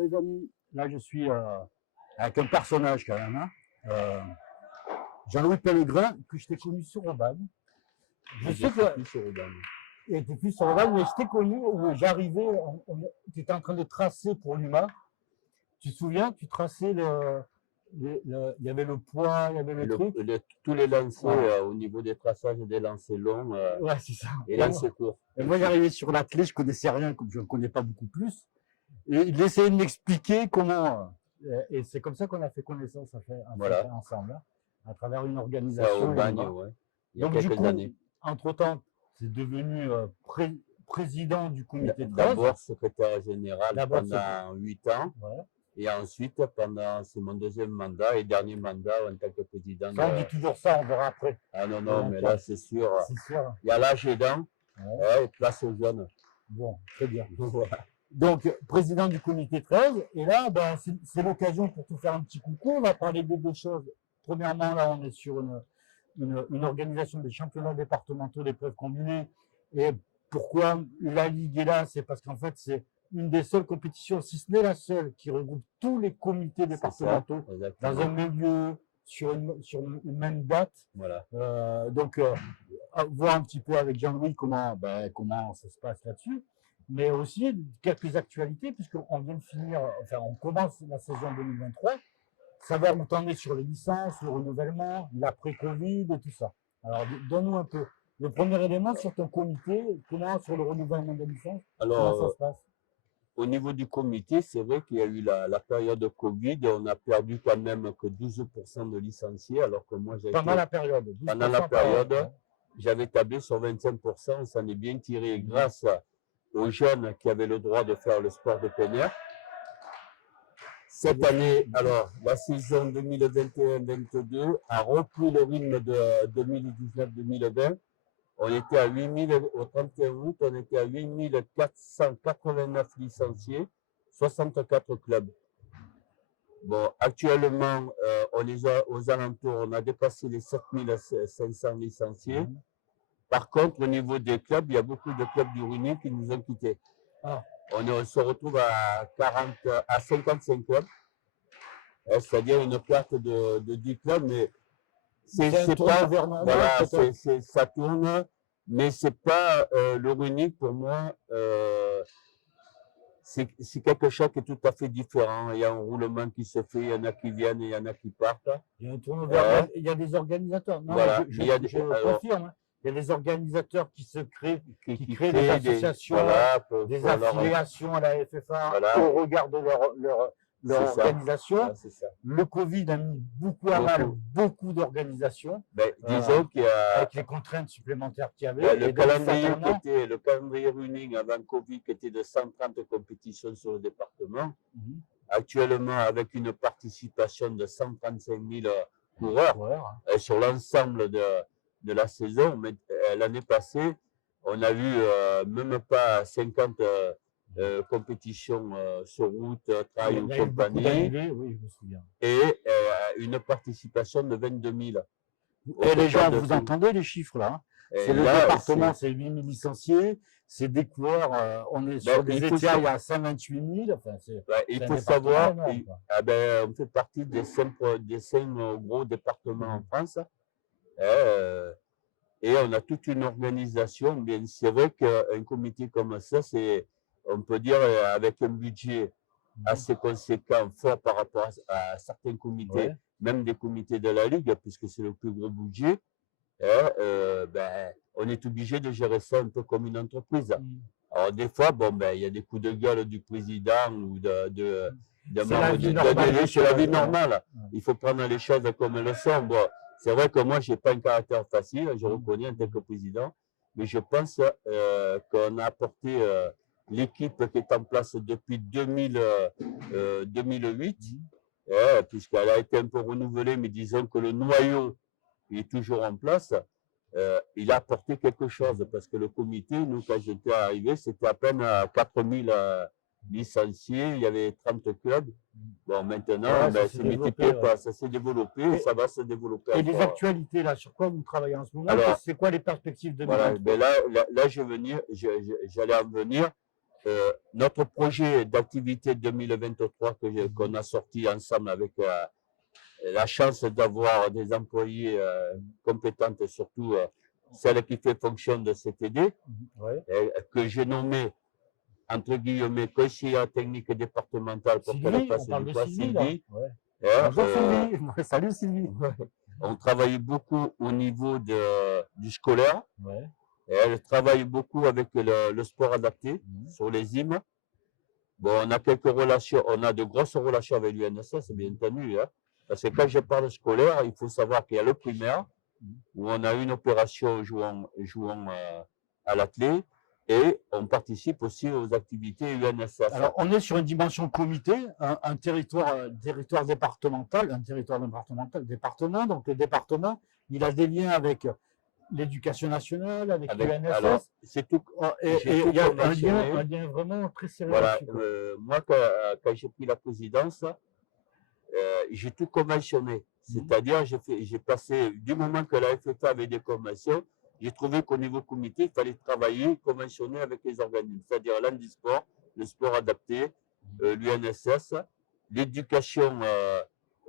Bonjour les amis, là je suis avec un personnage quand même, hein. Jean-Louis Pellegrin, que je t'ai connu sur Aubagne. Je sais que plus sur Aubagne. tu étais plus sur Aubagne, mais je t'ai connu où j'arrivais, tu étais en train de tracer pour l'UMA. Tu te souviens, tu traçais il y avait le poids, il y avait le truc. Tous les lancers au niveau des traçages et des lancers longs Ouais, c'est ça. et lancers courts. Et moi j'arrivais sur l'athlé, je connaissais rien, comme je ne connais pas beaucoup plus. Et il essayait de m'expliquer comment. Et c'est comme ça qu'on a fait connaissance ensemble, hein, à travers une organisation. Aubagne, ouais. Il y a donc, quelques années. Entre-temps, c'est devenu président du comité de D'abord secrétaire général pendant 8 ans. Ouais. Et ensuite, c'est mon deuxième mandat et dernier mandat en tant que président. Ça, on dit toujours ça, on verra après. Ah non, mais là, c'est sûr. C'est sûr. Il y a l'âge aidant, place aux jeunes. Bon, très bien. Donc, président du comité 13, et là, ben, c'est l'occasion pour te faire un petit coucou. On va parler de deux choses. Premièrement, là, on est sur une organisation des championnats départementaux d'épreuves combinées. Et pourquoi la Ligue est là? C'est parce qu'en fait, c'est une des seules compétitions, si ce n'est la seule, qui regroupe tous les comités départementaux dans un même lieu, sur une même date. Voilà. Donc, voir un petit peu avec Jean-Louis comment ça se passe là-dessus. Mais aussi quelques actualités, puisqu'on vient de finir, enfin, on commence la saison 2023, savoir où t'en es sur les licences, le renouvellement, l'après-Covid et tout ça. Alors, donne-nous un peu. Le premier élément sur ton comité, comment sur le renouvellement des licences, comment ça se passe? Au niveau du comité, c'est vrai qu'il y a eu la période de Covid, on a perdu quand même que 12% de licenciés, alors que moi j'ai Pendant la période, j'avais tablé sur 25%, on s'en est bien tiré grâce aux jeunes qui avaient le droit de faire le sport de plein air. Cette année, alors, la saison 2021-22 a repris le rythme de 2019-2020. On était à 8000, au 31 août, on était à 8489 licenciés, 64 clubs. Bon, actuellement, on est aux alentours, on a dépassé les 7500 licenciés. Par contre, au niveau des clubs, il y a beaucoup de clubs du Runier qui nous ont quittés. On se retrouve à 55 clubs, c'est-à-dire une perte de 10 clubs, mais c'est pas voilà, ça tourne, mais c'est pas le Runier pour moi. C'est quelque chose qui est tout à fait différent. Il y a un roulement qui se fait, il y en a qui viennent, il y en a qui partent. Il y a un tournoi il y a des organisateurs. Non, voilà. je confirme. Il y a des organisateurs qui se créent, qui créent des associations, des affiliations à la FFA au regard de leur organisation. Le Covid a mis beaucoup à mal beaucoup d'organisations. Disons qu'il y a avec les contraintes supplémentaires qu'il y avait. Le calendrier running avant Covid qui était de 130 compétitions sur le département. Actuellement, avec une participation de 135 000 coureurs sur l'ensemble de la saison, mais l'année passée, on a eu même pas 50 compétitions sur route, trail ou compagnie, oui, je me souviens. Et une participation de 22 000. Et les gens, vous entendez les chiffres là, hein? C'est le département, c'est 8 000 licenciés, c'est des coureurs, on est sur des étiailles, il y a 128 000. Enfin, il faut savoir, on fait partie des 5 gros départements en France. Et on a toute une organisation, mais c'est vrai qu'un comité comme ça, on peut dire, avec un budget assez conséquent, fort par rapport à certains comités, même des comités de la Ligue, puisque c'est le plus gros budget, on est obligé de gérer ça un peu comme une entreprise. Alors des fois, il y a des coups de gueule du président ou de membres de c'est la vie normale. Il faut prendre les choses comme elles sont. Bon, c'est vrai que moi, je n'ai pas un caractère facile, je reconnais en tant que président, mais je pense qu'on a apporté l'équipe qui est en place depuis 2008, puisqu'elle a été un peu renouvelée, mais disons que le noyau est toujours en place. Il a apporté quelque chose, parce que le comité, nous, quand j'étais arrivé, c'était à peine 4000 licenciés, il y avait 30 clubs. Bon, maintenant, c'est multiplié, ça s'est développé et ça va se développer. Et les actualités, là, sur quoi vous travaillez en ce moment? C'est quoi les perspectives de 2023? Là, j'allais en venir. notre projet d'activité 2023 qu'on a sorti ensemble avec la chance d'avoir des employés compétentes, surtout celle qui fait fonction de CTD, que j'ai nommé entre guillemets conseillère technique départementale pour qu'elle fasse du poids, Sylvie. Bonjour Sylvie. Salut Sylvie. On travaille beaucoup au niveau du scolaire. Et elle travaille beaucoup avec le sport adapté sur les IM. Bon, on a quelques relations, on a de grosses relations avec l'UNSS, bien entendu. Parce que quand je parle scolaire, il faut savoir qu'il y a le primaire, où on a une opération jouant à l'athlé, et on participe aussi aux activités UNSS. Alors, on est sur une dimension comité, un territoire départemental, département. Donc, le département, il a des liens avec l'éducation nationale, avec l'UNSS. C'est tout. Et il y a un lien vraiment très sérieux. Voilà. Moi, quand j'ai pris la présidence, j'ai tout conventionné. C'est-à-dire, j'ai passé, du moment que la FFA avait des conventions, j'ai trouvé qu'au niveau comité, il fallait travailler, conventionner avec les organismes, c'est-à-dire l'handisport, le sport adapté, l'UNSS, l'éducation,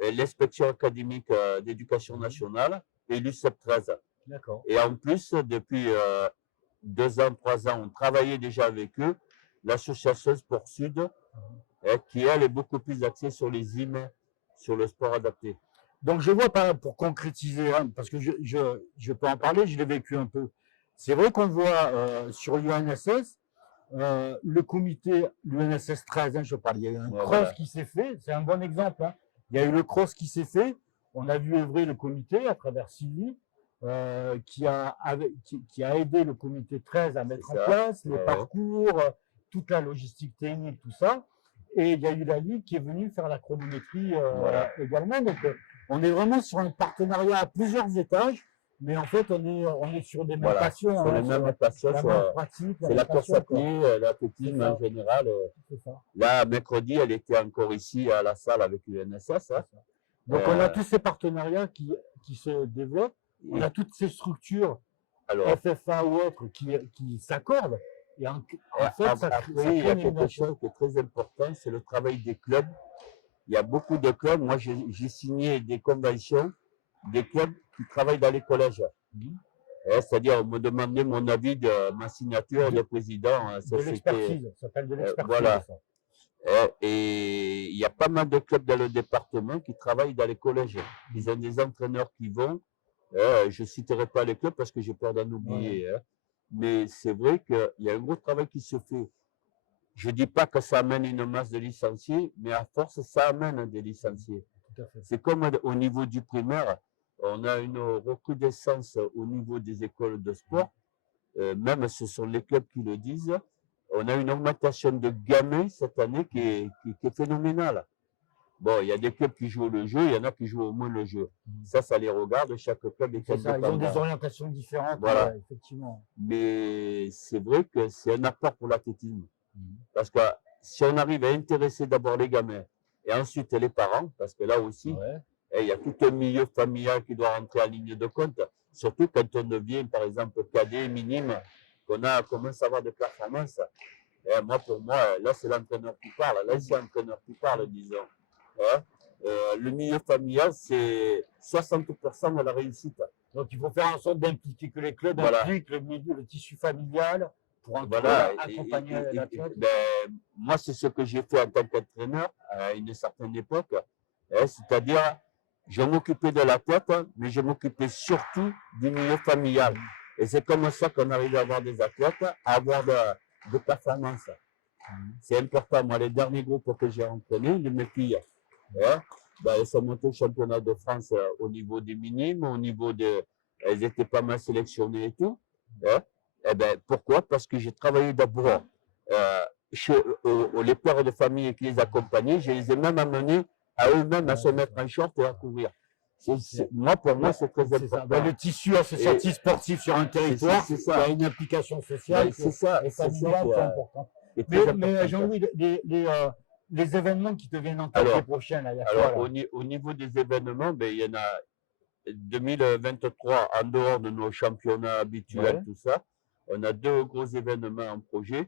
l'inspection académique d'éducation nationale et l'UCEP 13. Et en plus, depuis 2 ans, 3 ans, on travaillait déjà avec eux, l'association Sport Sud, qui elle est beaucoup plus axée sur les IM, sur le sport adapté. Donc je vois, pour concrétiser, parce que je peux en parler, je l'ai vécu un peu. C'est vrai qu'on voit sur l'UNSS, le comité, l'UNSS 13, je parle, il y a eu un cross qui s'est fait, c'est un bon exemple. Il y a eu le cross qui s'est fait, on a vu œuvrer le comité à travers Sylvie, qui a aidé le comité 13 à mettre en place les parcours, toute la logistique technique, tout ça. Et il y a eu la Ligue qui est venue faire la chronométrie également. Donc, on est vraiment sur un partenariat à plusieurs étages, mais en fait, on est sur des mêmes passions. Sur les mêmes passions, c'est la course à pied, l'athlétisme en général. Là, mercredi, elle était encore ici à la salle avec l'UNSS. Donc, on a tous ces partenariats qui se développent. On a toutes ces structures, FFA ou autres, qui s'accordent. Et en fait, après, il y a quelque chose qui est très important, c'est le travail des clubs. Il y a beaucoup de clubs. Moi, j'ai signé des conventions, des clubs qui travaillent dans les collèges. C'est-à-dire, on me demandait mon avis de ma signature de président. De l'expertise, ça s'appelle de l'expertise. Voilà. Et il y a pas mal de clubs dans le département qui travaillent dans les collèges. Ils ont des entraîneurs qui vont. Je ne citerai pas les clubs parce que j'ai peur d'en oublier. Mais c'est vrai qu'il y a un gros travail qui se fait. Je ne dis pas que ça amène une masse de licenciés, mais à force, ça amène des licenciés. C'est comme au niveau du primaire, on a une recrudescence au niveau des écoles de sport. Même ce sont les clubs qui le disent. On a une augmentation de gamins cette année qui est phénoménale. Bon, il y a des clubs qui jouent le jeu, il y en a qui jouent au moins le jeu. Ça les regarde, chaque club est indépendant. Ils ont des orientations différentes, effectivement. Mais c'est vrai que c'est un apport pour l'athlétisme. Parce que si on arrive à intéresser d'abord les gamins et ensuite les parents, parce que là aussi, il y a tout un milieu familial qui doit rentrer en ligne de compte, surtout quand on devient, par exemple, cadet, minime, qu'on commence à avoir des performances. Et moi, pour moi, là, c'est l'entraîneur qui parle, là, c'est l'entraîneur qui parle, disons. Le milieu familial, c'est 60% de la réussite. Donc, il faut faire en sorte d'impliquer, que les clubs impliquent le tissu familial pour accompagner l'athlète. Moi, c'est ce que j'ai fait en tant qu'entraîneur à une certaine époque. C'est-à-dire, je m'occupais de l'athlète, mais je m'occupais surtout du milieu familial. Et c'est comme ça qu'on arrive à avoir des athlètes, à avoir de performances. C'est important. Moi, les derniers groupes que j'ai entraînés, mes filles, elles sont montées au championnat de France au niveau des minimes, au niveau de. Elles étaient pas mal sélectionnées et tout. Pourquoi? Parce que j'ai travaillé d'abord chez les pères de famille qui les accompagnaient. Je les ai même amenés à eux-mêmes à se mettre en short et à courir. Moi, pour moi, c'est très important. Le tissu associatif sportif sur un territoire, il y a une implication sociale. C'est ça. Et familiale, c'est important. Mais Jean-Louis, les événements qui te viennent en tête les prochaines. Au niveau des événements, il y en a 2023 en dehors de nos championnats habituels, tout ça. On a 2 gros événements en projet.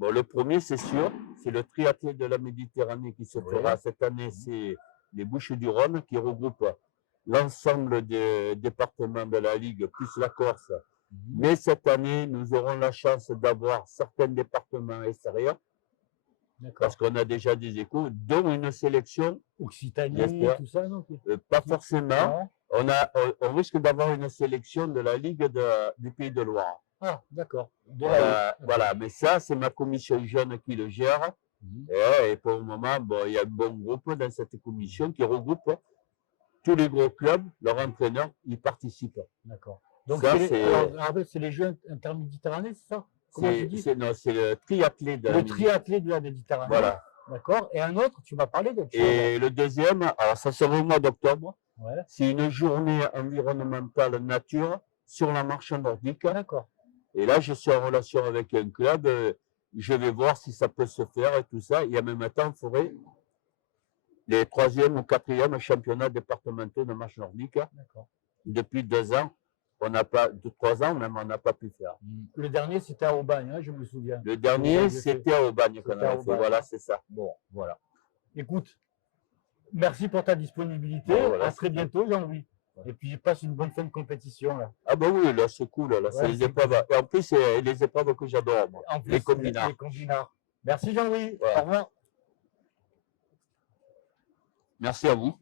Bon, le premier, c'est sûr, c'est le triathlon de la Méditerranée qui se fera cette année. C'est les Bouches-du-Rhône qui regroupent l'ensemble des départements de la Ligue, plus la Corse. Mais cette année, nous aurons la chance d'avoir certains départements extérieurs, parce qu'on a déjà des échos, dont une sélection. Occitanie, tout ça, non? Pas forcément. On risque d'avoir une sélection de la Ligue du Pays de Loire. Ah, d'accord. Voilà, mais ça, c'est ma commission jeune qui le gère. Et pour le moment, bon, il y a un bon groupe dans cette commission qui regroupe tous les gros clubs, leurs entraîneurs, ils participent. D'accord. Donc, c'est les Jeux interméditerranéens, c'est ça? C'est le triathlon de la Méditerranée. Voilà. D'accord. Et un autre, tu m'as parlé d'autre chose. Et le deuxième, alors ça sera au mois d'octobre. Ouais. C'est une journée environnementale nature sur la marche nordique. D'accord. Et là, je suis en relation avec un club. Je vais voir si ça peut se faire et tout ça. Et en même temps, il faudrait les 3e ou 4e championnats départementaux de marche nordique. Depuis 2 ans, on n'a pas, 3 ans même, on n'a pas pu faire. Le dernier, c'était à Aubagne, hein, je me souviens. Le dernier, c'était à Aubagne qu'on avait fait. Voilà, c'est ça. Bon, voilà. Écoute, merci pour ta disponibilité. Voilà, à très bientôt, Jean-Louis. Et puis, passe une bonne fin de compétition. Là. Ah ben oui, là, c'est cool. Là, c'est les épreuves. Cool. Et en plus, c'est les épreuves que j'adore, moi. Les combinards. Les combinards. Merci, Jean-Louis. Voilà. Au revoir. Merci à vous.